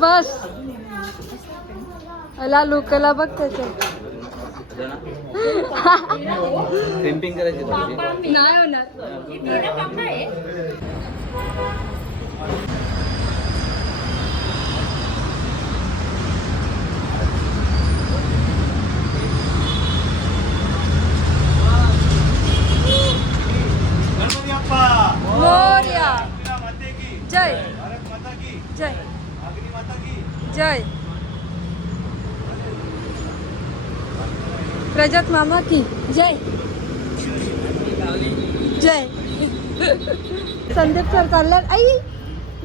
बस. अला लोकला बघ त्याच्या. पेंटिंग करायची. नाही होणार. मोर्या. जय. भारत माता की. जय. अग्नि माता की जय। प्रजात मामा की जय। जय। संदीप सर चालल्यात. आई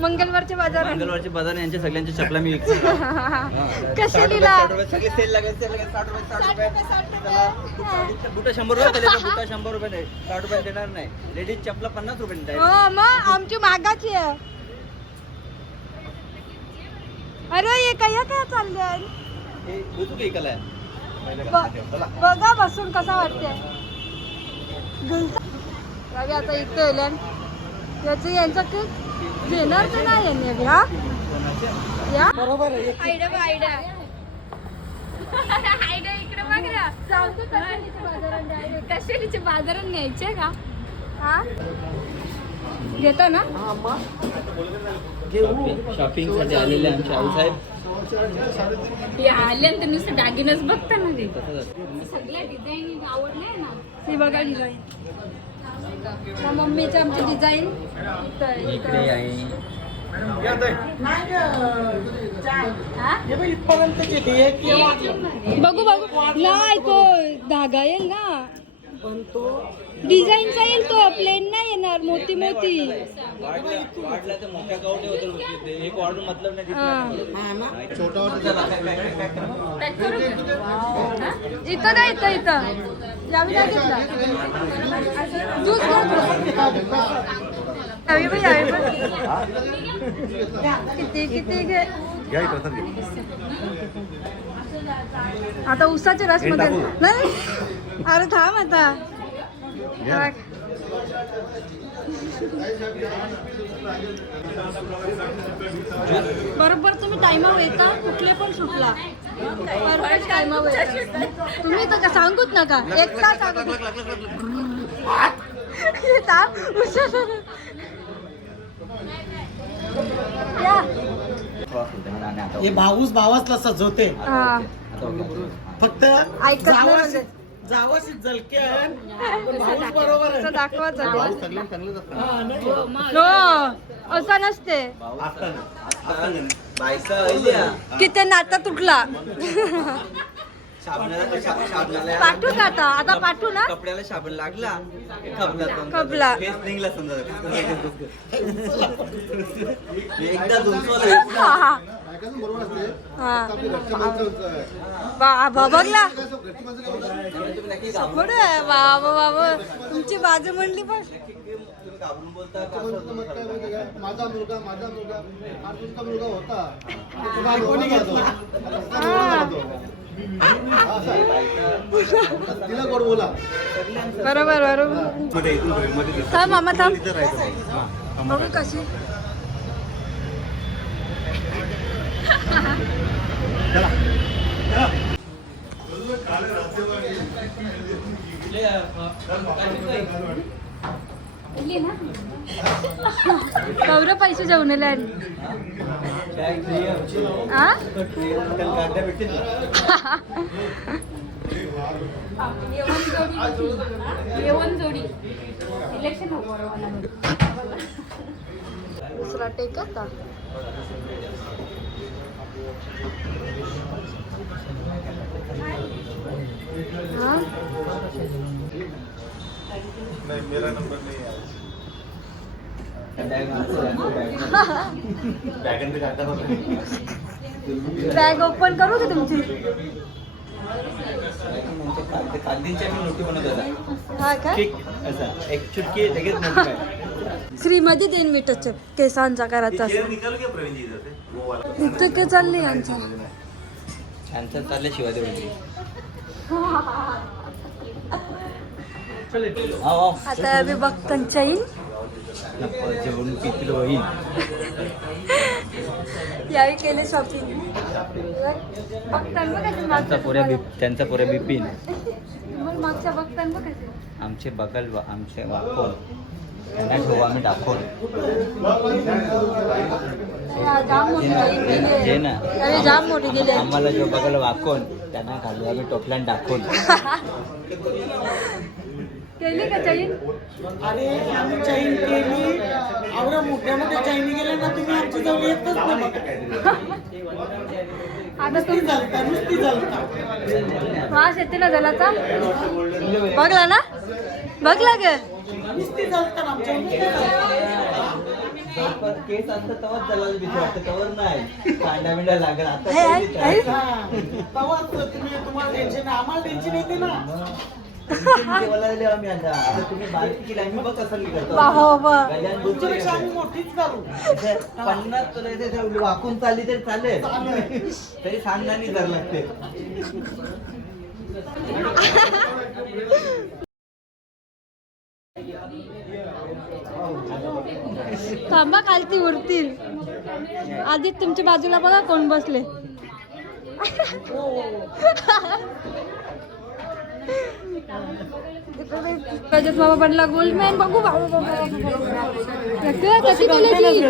मंगळवारच्या बाजारात मंगळवारचे बाजार यांच्या सगळ्यांच्या चपला मी विकतो. कशी लिला? सगळे सेल लागेल सेल लागेल साठ रुपये साठ रुपये चला, बुटा शंभर रुपये बुटा शंभर रुपये नाही साठ रुपये देणार नाही. लेडीज चपला पन्नास रुपये आहे. हो मग आमची मागाची आहे. अरे हे काय काय चाललंय? हे बघा बसून कसा वाटते रवी आता इथे याचं यांचं घेणार तर नाही यांनी हा? या? बरोबर आयडिया आयडिया आयडिया इकडे बघ ना. सांगतो कशालीच्या बाजारात. कशालीच्या बाजारात न्यायचे का? हा? घेतो ना? शॉपिंगसाठी आलेले आमचे आई साहेब. आल्यानंतर नुसतं दागिनच बघता ना ते. सगळ्या डिझाईन आवडले ना? ती बघा डिझाईन मम्मीच्या आमची डिझाईन इकडे आहे. बघू बघू नाही तो धागा येईल ना. डिझाईनचा येईल तो प्लेन नाही येणार मोती मोती. वाढला तर मोठ्या गावडे होतं एक ऑर्डर मतलब नाही हा. पॅक करू का? इथं नाही इथं इथं यावी ज्यूस बाई किती किती घे. आता उसाच्या रसमध्ये नाही. अरे थांब आता. बरोबर तुम्ही टायमावर येता? कुठले पण सुटला. बरोबर टायमावर. तुम्ही तर का सांगूच नका एक तास. हे. हे भाऊस भावासला सजवते. फक्त ऐकत बरोबर चांगलेच असतात. हा. हो असं नसते. बायका आल्या. किती नाता तुटला. शाबणाला शा- शाबणाला पाठवू का आता आता पाठवू ना? कपड्याला साबण लागला. खपला. खपला. फेस निघला समजा. एकदा हा हा हा. बाबा बघला. बाबा बाबा तुमची बाजू म्हणली पण? माझा मुलगा माझा मुलगा. तुमचा मुलगा होता. बरोबर बरोबर. थांब मामा थांब. बघू कशी. कौरव पैसे जेवण बॅग फ्री आहे. हा बॅग ओपन करू की तुमची? हा नोटी काय फ्रीमध्ये देईन मी टच केसांचा करायचा असं. काय चाललंय यांचं छान चालले हो आता आम्ही बघतांच्या येईल जेवण किती होईल? यावेळी केले शॉपिंग त्यांचा पोऱ्या बी मागच्या त्यांचा पोऱ्या बिपिन मग मागच्या बघतान आमचे बगल व आमचे वाकोल त्यांना ठेवू आम्ही टाकून या, जाम मोठी दिली. जे ना यावेळी जाम मोठी दिली आम्हाला जो बगल वाकोन त्यांना घालू आम्ही टोपल्यान टाकून केली का चैन? अरे आम्ही चैन केली. एवढ्या मोठ्या मोठ्या चैनी गेल्या ना तुम्ही आमच्या जवळ येतच ना बघा. आता नुसती तुम चालता नुसती चालता हा शेतीला झालाचा बघला ना? बघला ग. नुसती चालता ना आमच्या. केस असतं तेव्हाच त्याला भीती वाटतं तेव्हाच नाही. कांडा बिंडा लागेल आता. तेव्हाच तुम्ही तुम्हाला टेन्शन आम्हाला टेन्शन येते ना. आम्ही आता. तुम्ही बारकी केली आम्ही बघ कसं करतो हो पन्नास तुला वाकून चालली तरी चालेल. तरी सांगण्यानी जर लागते. थांबा खालती उरतील. आधी तुमच्या बाजूला बघा कोण बसले. रजत बाबा बनला गोल्डमॅन. बघू कशी तोल्याची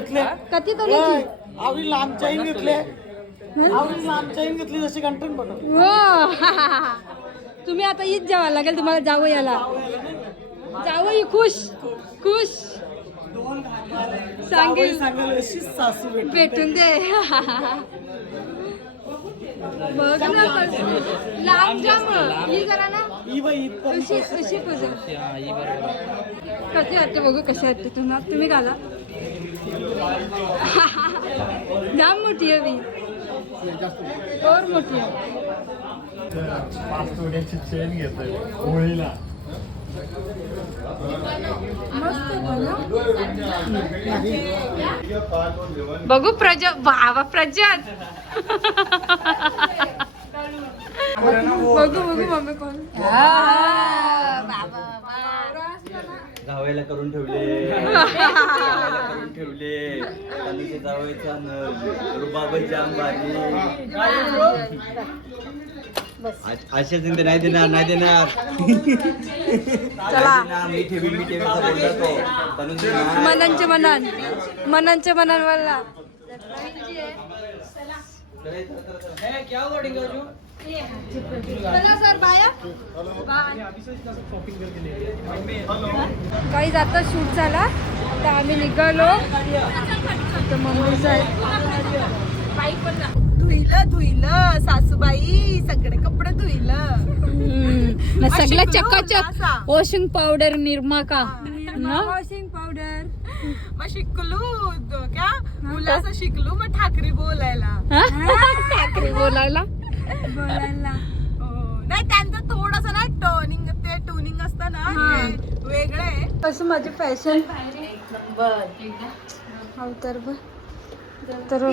कधी तोल्याची आवी लांब चैन घेतले. आवी लांब चैन घेतली जशी कंटेंट बनव हो. तुम्ही आता हीच जेवा लागेल तुम्हाला जावं याला. जावं खुश? खुश? सांगेल. सांगेल अशीच सासू भेट भेटून दे. बघ ना कसं. लांब जाम ही जरा ना. ही बाई इथपर्यंत अशी अशी पुजन कशी वाटते बघू कशी वाटते तुम्हाला तुम्ही घाला. जाम मोठी आहे मी और मोठी आहे मस्त बघू प्रजा बाबा प्रजा. बघू बघू मम्मी कोण. जावयाला करून ठेवले. करून ठेवले. तालुके जावयाचा आंबाजी अशा जिंदे नाही देणार नाही देणार. चला. नाही देणार, मी ठेवी मी ठेवी असं बोलला तो तनुज देणार. मनांचे मनान. मनांचे मनान बाया. काही जाता शूट झाला तर आम्ही निघालो. तर मम्मीचा धुईलं धुईलं सासूबाई सगळे कपडे धुईलं. सगळं चकाचक. वॉशिंग पावडर निर्मा का? वॉशिंग पावडर मग शिकलो द- क्या? मुलं असं शिकलो मग ठाकरी बोलायला. ठाकरे बोलायला? बोलायला. हो. नाही त्यांचं थोडस ना टर्निंग ते ट्युनिंग असतं ना हा. वेगळं आहे. कसं माझी फॅशन हो तर ब तर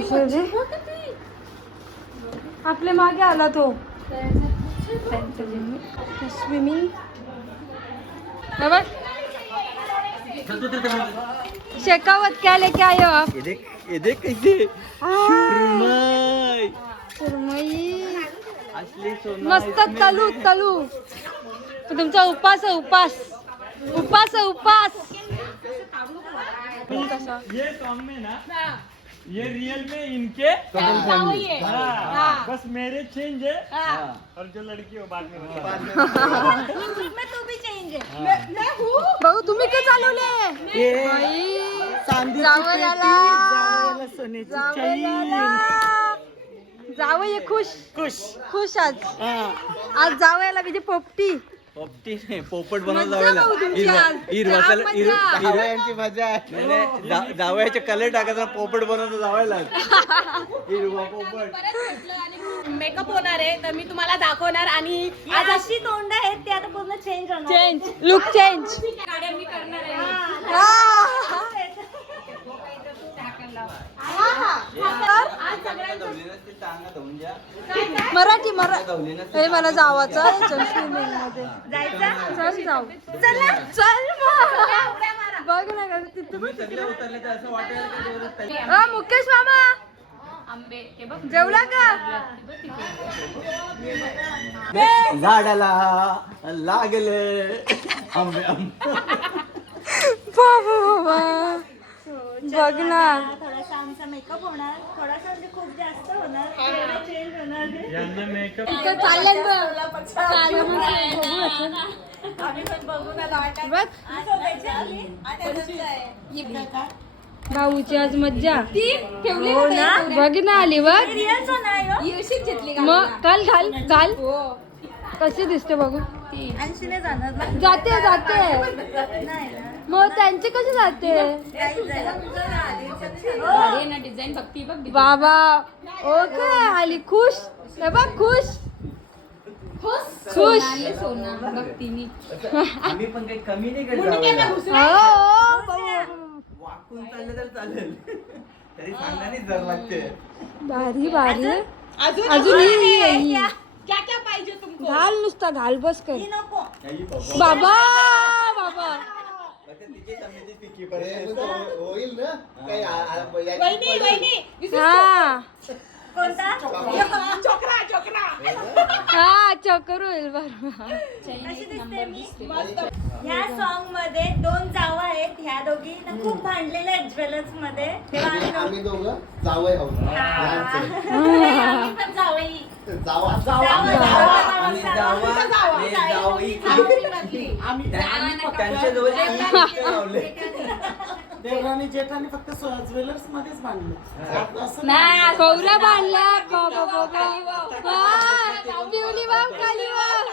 आपल्या मागे आला तो. स्विमिंग शेकावत क्या लेके आयो आप? ये देख ये देख कैसे? सुरमई. सुरमई. असली सोना मस्त तलू तलू. तुमचा उपास आहे उपास. उपास आहे उपास. ये सॉन्ग में ना ये रियल में इनके. हाँ, बस मेरे चेंज है। हाँ. और जो लड़की हो बाद में बता भाऊ तुम्ही काय चालवले बाई चांदीची जावयाला पेटी, जावयाला सोन्याची जावयाला चैन जावई खुश। खुश। खुश आज। हा। आज जावयाला म्हणजे पोपटी। पोपटी नाही पोपट बनवून मज्जा भाऊ तुमची आज. मजा आहे. नाही नाही. जा- जावयाचे कलर टाकायचा पोपट बनवतो जावायला. हिरवा पोपट. मेकअप होणार आहे. तर मी तुम्हाला दाखवणार आणि आज अशी तोंड आहेत ते आता पूर्ण चेंज होणार. चेंज लुक चेंज गाड्या मी करणार आहे. मराठी मराठी हे मला जावाचं आहे स्विमिंगमध्ये. चल जाऊ. चल. चल. बघ ना तिथं मुकेश मामा. जेवला का? झाडाला लागले. आंबे आंबे. बाबा बाबा. बघ ना. थोडासा आमचा मेकअप होणार. थोडासा म्हणजे खूप जास्त होणार. चेंज होणार. यांना मेकअप इथं चाललंय बघ. चालू मस्त. बघू असं. आम्ही पण बघू ना लाटा बघ. रिअल भाऊची आज मज्जा. हो ना बघ ना आली बघ. होणार हो. मग घाल घाल घाल. कशी दिसते बघू? ऐंशीने जाणार ना. जाते. जाते नाही ना. मग त्यांचे कसे जाते. बाबा ओके आली खुश. हे बघ खुश. खुश. आम्ही पण काही कमी नाही करत जावयाला. हो, हो, बाबा. वाकून चालले तर चालेल. तरी सांगा नाही जर लागते. भारी भारी. अजून? ही ही ही. क्या क्या पाहिजे तुमको? घाल नुसता घाल बस कर. ही बाबा. बाबा. होईल ना? काही आ- आ- याची वहिनी वहिनी हा. कोणता? चोकरा. चोकरा हा चक्कर होईल बरोबर. कशी दिसते मी? ह्या सॉन्गमध्ये दोन जावा आहेत. ह्या दोघी ना खूप भांडलेल्या आहेत ज्वेलर्समध्ये. तेव्हा आम्ही दोघी- आम्ही दोघं जावई आहोत लहानचे. आम्ही पण जावई जावा. जावा, आणि जावा, जावा जावा. आणि जावई त्या- त्यांच्या जवळ लावले जेठाने फक्त ज्वेलर्स मध्येच बांधले. असं नाही. कौरा बांधला बाबा बाबा हा, पिवली बाब काली बाब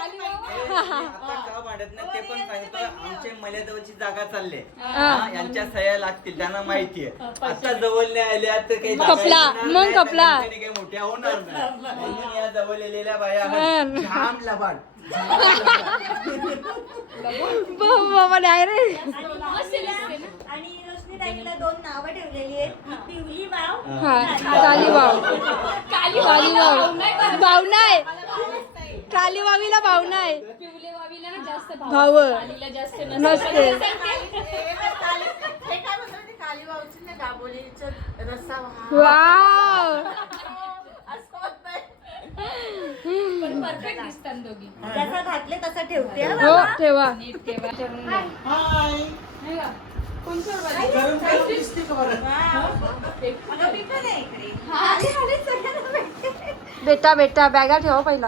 आता का नाही ते पण सांगतो आमच्या मल्याजवळची जागा चालली हा. यांच्या सह्या लागतील त्यांना माहितीये आता जवळ नाही आल्या तर काही कपला, येणार मग नाही, तर कपला. काही मोठ्या होणार नाही. म्हणून या जवळ आलेल्या बाया. जाम लबाड. बाबा डायरेक्ट आणि रोशनी ताईला दोन नावं ठेवलेली आहेत. पिवली वाव हा काली बाव काली बाव भाव नाही काली बावीला भाव नाही भाव. नसते वाव जसा घातले तसा ठेवते हा हो बाबा. ठेवा. हाय. गरम गरम दिसते का बरं? अगं, मी पण आहे इकडे. आली, आली, सगळ्यांना भेटते. बेटा बेटा बॅगा ठेवा पहिला.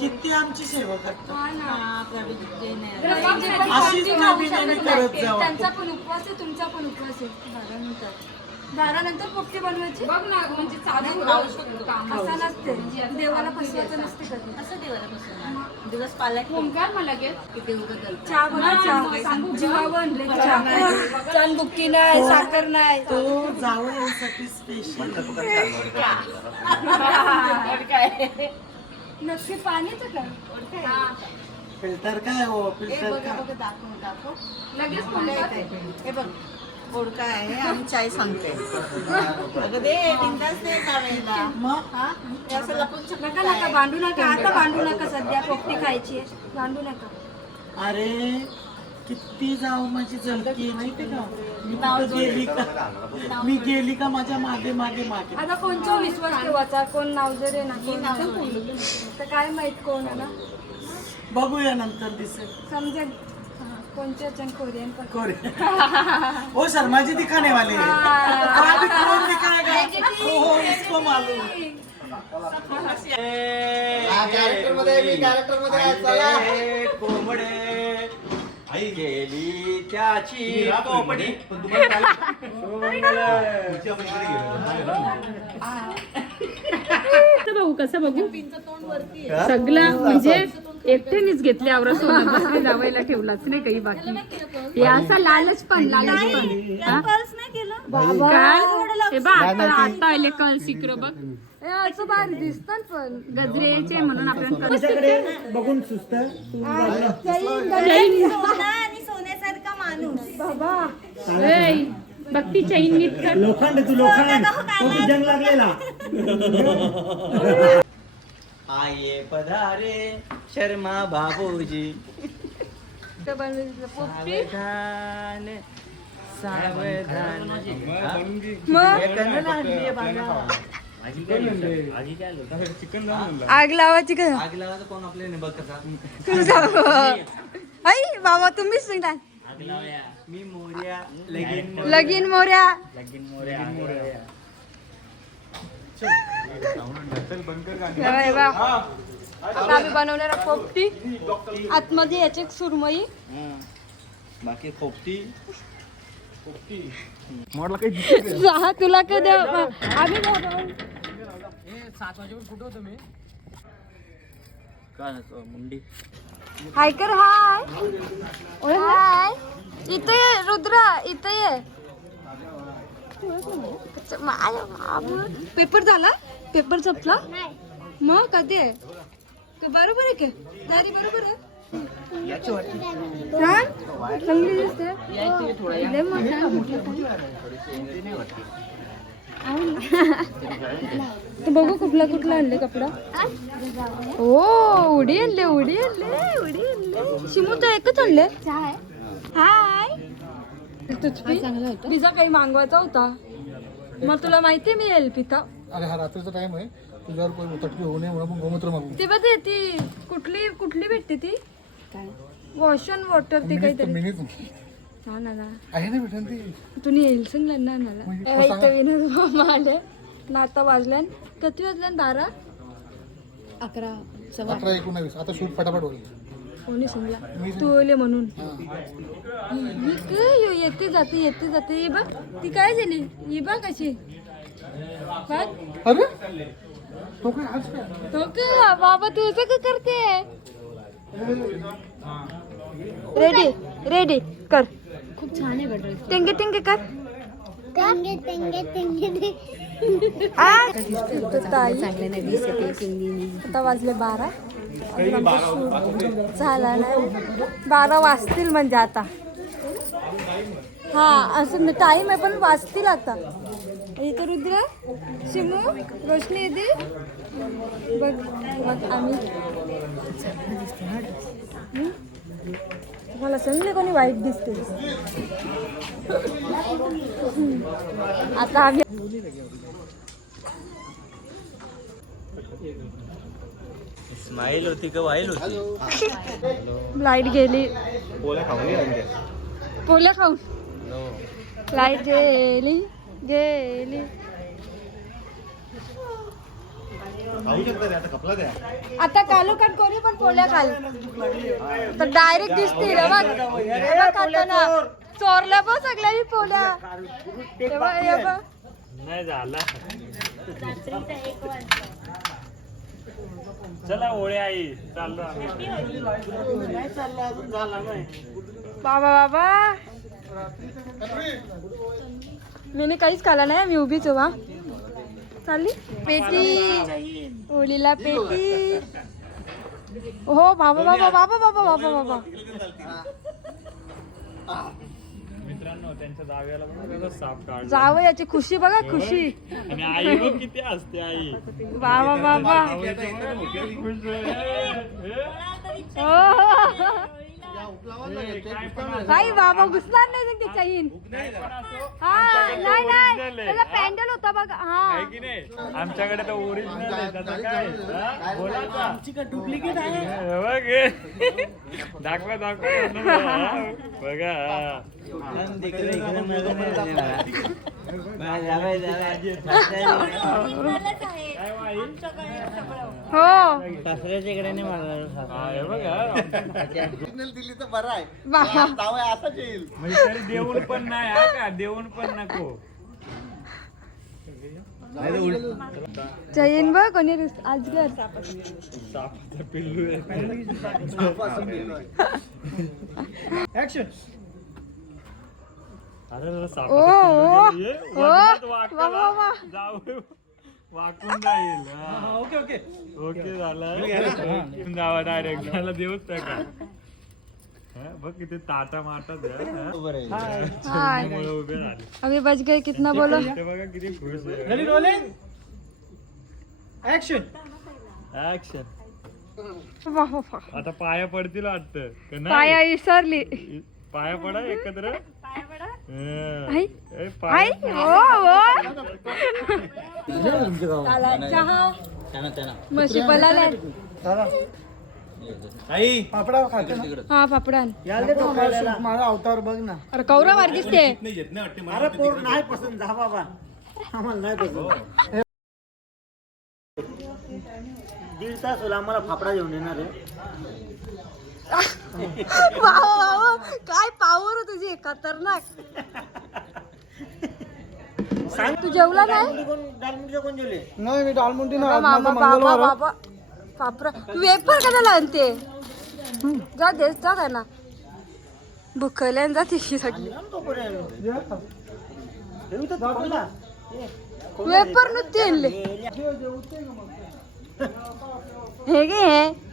किती आमची सेवा करतात? हा ना. अशीच करत जावा. त्यांचा पण उपवास आहे तुमचा पण उपवास आहे. दारानंतर दारानंतर पोपटी बनवायची? बघ ना म्हणजे असं नसते देवाला फसवायचं नसते कधी. असं देवाला बसवणार. दिवस पाला ओंकार मला घे. चहा बघा चहा. जीवावन रे चहा. बुक्की नाही. साखर नाही. तो जावयासाठी स्पेशल नक्की पाणीच का फिल्टर काय हो? फिल्टर काय लगेच. हे बघ ओळखा आहे आणि चाय सांगते. अगं दे बिंदास दे जावेला मग? हे? असं लपून छपून नका नका भांडू नका आता भांडू नका सध्या पोपटी खायची आहे. भांडू नका. अरे किती जाऊ माझी जलकी माहिती का? मी गेली का मी गेली का माझ्या मागे मागे मागे? आता कोणचा विश्वास ठेवायचा कोण नाव जरी ना कोण तर काय माहीत कोण आहे ना? बघूया नंतर दिसेल. समजेल. कोणच्या जण कोरियन पण. कोरे ओ शर्माजी दिखाने वाले हैं। कौन दिखाएगा ओ इसको मालूम. कोंबडे. आई गेली त्याची कोंबडी. कसं बघू कसं बघू? सगळं म्हणजे एकट्यानेच घेतले आवरा सोनं बसले लावायला ठेवलाच नाही काही बाकी. हे असा लालच पण लालच पण. हा? पर्स नाही केलं. काय? बघ आता आता आले कल सिकर बघ. असं दिसतात पण गजरेचे म्हणून आपण बघून सुस्त सोना आणि सोन्यासारखा माणूस बघ ती चैन नीट कर. लोखंड तू लोखंड. तो तू जंग लागलेला. आये पधारे शर्मा बाबूजी. सावधान सावधान. आग लावायची का आग लावायचं कोण आपल्याला नाही बघ कसा आई बाबा तुम्हीच सांगता मी मोर्या लगीन मोर्या. लगीन मोऱ्या लगीन मोर्या. हे. आता आम्ही पोपटी. आतमध्ये याचे सुरमई. हं. बाकी पोपटी. हा तुला आम्ही. काय मुंडी. हाय कर हाय हाय इथे ये रुद्रा इथे ये. पेपर झाला? पेपर संपला मग कधी आहे? ते बरोबर आहे की? दारी बरोबर आहे? चांगली दिसते. लय मोठा. तू बघू कुठला कुठला आणले कपडा. ओ उडी आणले उडी आणले उडी आणले. शिमू तर एकच आणले? हाय. पिझ्झा काही मागवायचा होता. मग तुला माहितीये मी येईल पिता अरे हा रात्रीचा टाइम आहे. तुझ्यावर कोणी तटकी होऊ नये म्हणून गोमूत्र मागू ती बघ ती कुठली कुठली भेटते ती? वॉश अँड वॉटर ती काहीतरी. हा ना ना आहे ना भेटन ती? तुम्ही येईल सांगला ना नाला इथं विनोद मामा आले ना आता वाजल्यान. किती वाजल्यान? बारा? अकरा अठरा एकोणावीस. आता शूट फटाफट होईल. कोणी सांगला? तू ओले म्हणून. ही. काय येते जाते येते जाते. ही बघ ती काय झाली? ही बघ कशी बघ. अरे? तो काय आज काय? तो का बाबा तू असं का करते? रेडी रेडी कर. खूप छान आहे बटर टिंगे टिंगे कर. आता वाजले बारा. अजून आमचं shoot झाला नाही. बारा वाजतील म्हणजे आता. हा असं टाइम आहे पण वाजतील आता. इथं रुद्र शिमू रोशनी येते बघ आम्ही. हम्म? मला सांगले कोणी वाईट दिसते आता आम्ही स्माईल होती का वाईल होती? लाइट गेली. पोल्या खाऊन पोल्या खाऊन. लाइट गेली गेली. आता कालो काट कोणी पण पोल्या खाल. तर डायरेक्ट दिसतील हे बघ. हे बघ खाताना चोरल्या पण सगळ्यांनी पोल्या हे बघ हे बघ. नाही झाला. चला ओळे आई चाललो आम्ही. बाबा बाबा. मी काहीच खाला नाही मी उभीच उभा चालली पेटी. ओलीला पेटी. हो बाबा बाबा बाबा बाबा बाबा बाबा. मित्रांनो त्यांच्या पण साप काढ जावं याची खुशी बघा खुशी. आणि आई बघ किती असते आई. बाबा बाबा खुश काही बाबा घुसणार नाही ते चैन हा नाही नाही. त्याचा पॅन्डल होता बघा. हा. आहे की नाही? आमच्याकडे तर ओरिजिनल आहे त्याचं काय? हा? बोला आता. आमची का डुप्लिकेट आहे? हे बघ हे. दाखवा दाखवा. हा, बघा? आमच्याकडे सगळं हो. सासऱ्याच्या इकडे नाही मारणार बघा Original दिली तर बरं आहे. बाबा जावं असाच येईल. म्हणजे तरी देऊन पण नाही हा का? देऊन पण नको. चैन बघ कोणी पिल्लू आहे. अरे ओ, ओ. जाऊ. वाकून जाईल हा. Okay okay. ओके झालं. जावा डायरेक्ट त्याला देऊच टाका हा, बघ किती ताटा माटात आहे, हा. हाय. त्यामुळे उभे राहिले. अभी बच गए कितना बोलो? ते बघा किती खुश आहे. Ready rolling action. आता पाया पडतील वाटतं का नाही? पाया विसरली. पाया पडा एकत्र. पाय पडा. आई हो हो चहा म्हशी हा पापडान माझा माझा अवतार बघ ना. अरे कौरा मार दिसते अरे पोर नाही पसंत जा बाबा. आम्हाला नाही पसंत. दीड तास होला आम्हाला फाफडा घेऊन येणार आहे. काय पावर हो तुझी? खतरनाक. तू जेवला नाही? मी डालमुंडी ना बाबा आज माझा बाबा मंगळवार. आहे. बाबा. पापरा तू वेपर कशाला आणते? जा देस जा काय ना भुकल्यान जा तिशी सगळी. ये. वेपर नुसते आणले. हे. गे हे.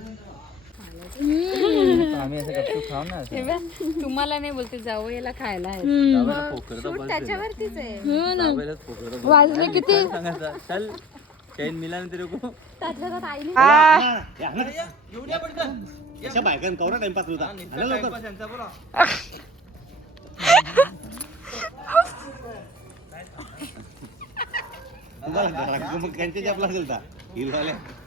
आम्ही असं गपचूप खाऊ ना बघ, तुम्हाला नाही बोलते जावं याला खायला आहे. त्याच्यावरतीच आहे. हो. वाजले किती? चल चैन मिला ना तेरे को त्यातल्या त्यात आईने. अशा बायकां कवरा टाइमपास होता. मग त्यांच्या हिलवाल्या उसं वासरू.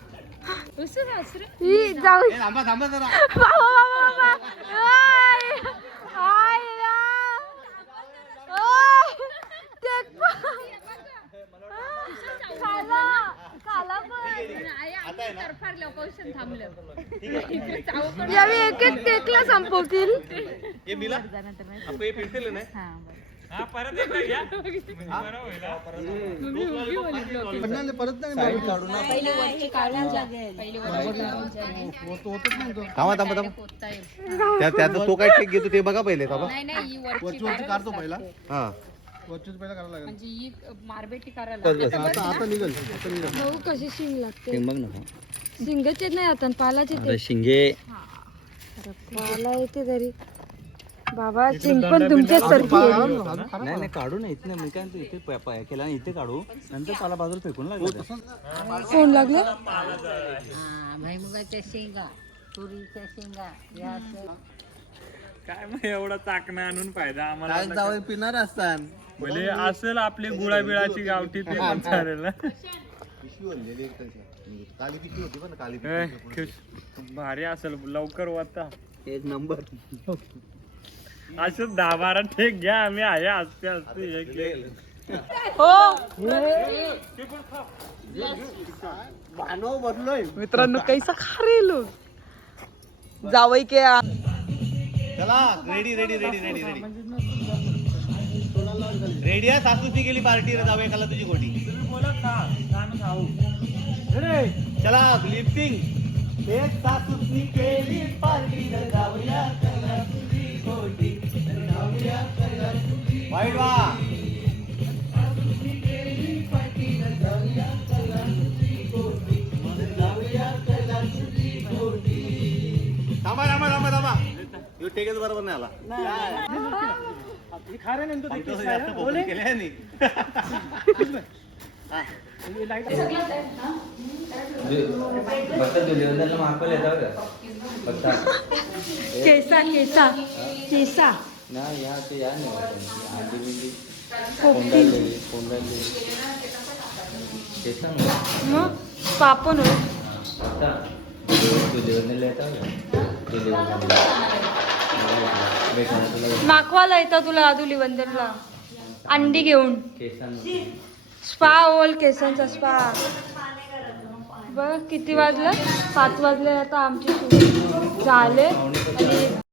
ही जाऊ थांबा थांबा जरा बाबा बाबा बाबा आय आय ना ओय देख पा. खाला खाला पण थांबलं यावी एक एक टेकला संपवतील हे मिला आपण हे हा परत एकदा घ्या. बरं होईल हा. पडणार परत नाही बाहेर काढू ना होत- होतच नाही तो. थांबा थांबा थांबा. त्या त्याचा तो काय टेक घेतो ते बघा पहिले थांबा. नाही नाही ही वरची वरची वरची काढतो पहिला. हा. वरचीच पहिला करायला लागेल. म्हणजे ही मारबेटी करायला बस बस. आता आता निघल आता निघल. भाऊ कशी शिंग लागते? बघ ना शिंगच येत नाही आता पालाच येते. अरे शिंगे पाला येते तरी बाबा शिंग पण तुमच्या सारखी आहे. नाही नाही काढू ना इथे मी काय म्हणतो इथे प- प- केला इथे काढू. नंतर पाला बाजूला फेकून लागलं कोण लागले? भैमुगाच्या शेंगा तुरीच्या शेंगा या काय मग एवढा चाकणं आणून फायदा आम्हाला जावं पिणार असतात म्हणजे असेल आपली गुळाबिळाची गावठी ते पण चालेल ना ए, खुश. भारी असेल लवकर वाचा. एक नंबर. असं दहा बारा ठेक घ्या आम्ही आहे असते असते. मानव बदलोय. मित्रांनो कैसा खा रे लोग जावई के आ- चला ready ready ready ready ready ready आहे सासूची गेली पार्टी रे जावे एकाला तुझी गोटी. चला लिफ्टिंग एक सासूची केली पार्टी रे जाऊया कला तुझी गोटी. रे जाऊया कला तुझी वाईट वा. थांबा थांबा थांबा थांबा. ह्यो टेकच बरोबर नाही आला. जास्त पोकळी केल्या ह्यांनी. केसा केसा केसा. पोपटी मग? पापन होय. माखवाला येतं तुला धुली वंदनला अंडी घेऊन. स्पा ओल केसांचा स्पा. बघ किती वाजलं? सात वाजले आता आमची झाले. आणि